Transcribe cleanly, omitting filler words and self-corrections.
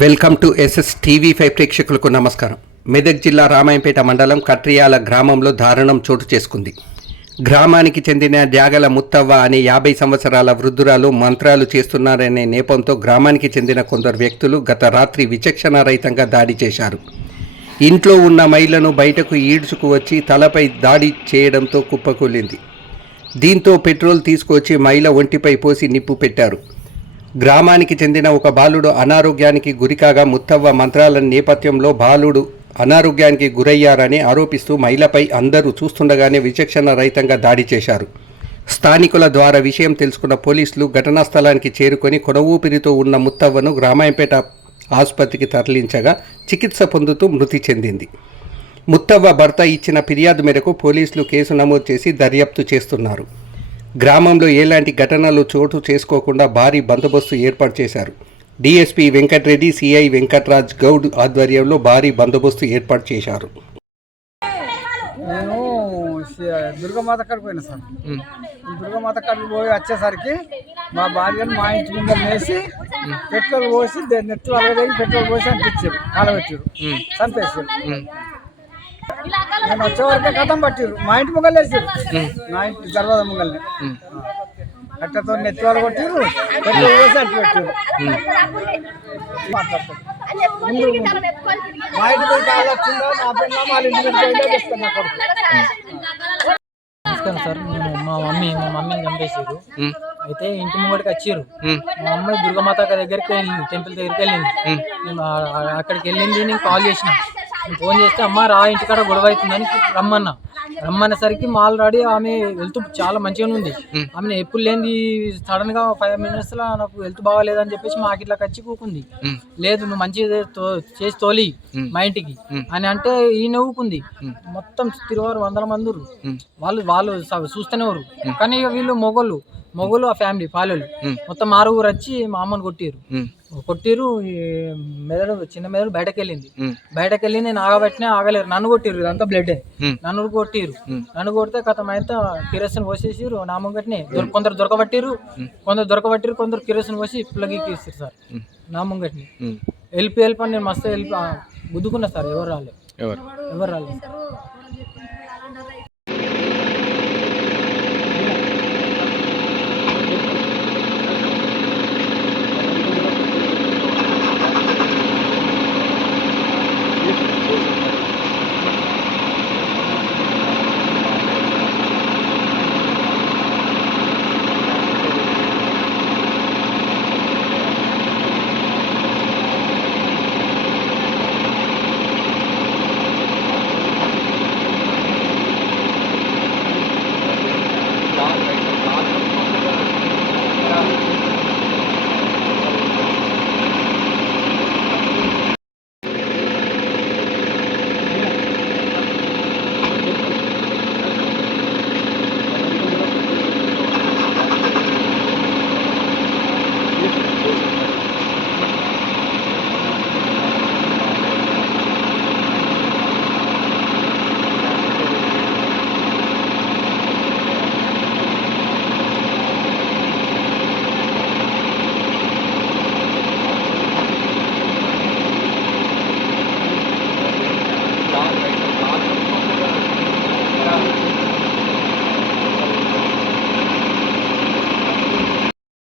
Welcome to SS TV5 ప్రేక్షకులకు నమస్కారం. మెదక్ జిల్లా రామాయంపేట మండలం కట్రియాల గ్రామంలో దారుణం చోటు చేసుకుంది. గ్రామానికి చెందిన డ్యాగల ముత్తవ్వ అనే 50 సంవత్సరాల వృద్ధురాలు మంత్రాలు చేస్తున్నారనే నేపంతో గ్రామానికి చెందిన కొందరు వ్యక్తులు గత రాత్రి విచక్షణారహితంగా దాడి చేశారు. ఇంట్లో ఉన్న మహిళను బయటకు ఈడ్చుకు వచ్చి తలపై దాడి చేయడంతో కుప్పకూలింది. దీంతో పెట్రోల్ తీసుకొచ్చి మహిళ ఒంటిపై పోసి నిప్పు పెట్టారు. గ్రామానికి చెందిన ఒక బాలుడు అనారోగ్యానికి గురికాగా ముత్తవ్వ మంత్రాల నేపథ్యంలో బాలుడు అనారోగ్యానికి గురయ్యారని ఆరోపిస్తూ మహిళపై అందరూ చూస్తుండగానే విచక్షణ రహితంగా దాడి చేశారు. స్థానికుల ద్వారా విషయం తెలుసుకున్న పోలీసులు ఘటనా స్థలానికి చేరుకొని కొనవూపిరితో ఉన్న ముత్తవ్వను రామాయంపేట ఆసుపత్రికి తరలించగా చికిత్స పొందుతూ మృతి చెందింది. ముత్తవ్వ భర్త ఇచ్చిన ఫిర్యాదు మేరకు పోలీసులు కేసు నమోదు చేసి దర్యాప్తు చేస్తున్నారు. గ్రామంలో ఎలాంటి ఘటనలు చోటు చేసుకోకుండా భారీ బందోబస్తు ఏర్పాటు చేశారు. డీఎస్పీ వెంకటరెడ్డి, సిఐ వెంకట్రాజ్ గౌడ్ ఆధ్వర్యంలో భారీ బందోబస్తు ఏర్పాటు చేశారు. నేను దుర్గమాత కాడికి పోయినా సార్. దుర్గమాత కాడికి పోయి వచ్చేసరికి మా భార్యను మా ఇంటి ముందర వేసి పెట్రోల్ పోసి నెత్తులు అలవేగి పెట్రోల్ పోసి అనిపించారు, కాలబెట్టారు, చంపేసారు. నేను వచ్చేవరకే కథం పట్టారు, మా ఇంటి ముంగల్ వేసారు, నా ఇంటి దర్వాజ ముంగల్ని అట్టతో నెత్తివాళ్ళు కొట్టారు, పెట్రోల్ పోసి అట్టు పెట్టారు. మాట్లాడతారు మా ఇంటి మీద కాదు వచ్చిందో నా పిల్ల వాళ్ళ ఇంటి మీద పోయిందో చెప్తాను నా కొడుకు. నమస్కారం సార్, మా మమ్మీని చంపేసారు. అయితే ఇంటి ముంగడికి వచ్చారు. మా అమ్మాయి దుర్గమాత దగ్గరికి వెళ్ళింది, టెంపుల్ దగ్గరికి వెళ్ళింది. నేను అక్కడికి వెళ్ళింది, నేను కాల్ చేసిన, ఫోన్ చేస్తే అమ్మ రా ఇంటికాడ గొడవ అవుతుందని రమ్మనేసరికి ఆల్రెడీ ఆమె హెల్త్ చాలా మంచిగా ఉంది. ఆమె ఎప్పుడు లేని సడన్ గా 5 minutes లో నాకు హెల్త్ బాగాలేదని చెప్పేసి మాకు ఇట్లా వచ్చి కూకుంది. లేదు నువ్వు మంచిగా చేసి తోలి మా ఇంటికి అని అంటే ఈ నవ్వుకుంది. మొత్తం తిరువారు 100 మంది వాళ్ళు చూస్తూనేవారు. కానీ వీళ్ళు మొగోళ్ళు ఆ ఫ్యామిలీ పాలెలు మొత్తం 6 వచ్చి మా అమ్మని కొట్టిరు. చిన్న మెదడు బయటకు వెళ్ళింది. నేను ఆగలేరు, నన్ను కొట్టిరు, ఇదంతా బ్లడ్. నన్ను కొడితే కథం అయితే కిరోసిన్ పోసేసిరు నా ముంగట్నే. కొందరు దొరకబట్టిరు, కొందరు కిరోసిన్ పోసి పుల్లగిస్తారు సార్ నా ముంగట్ని. వెళ్ళి నేను మస్తు గుద్దుకున్నా సార్. ఎవరు రాలేదు.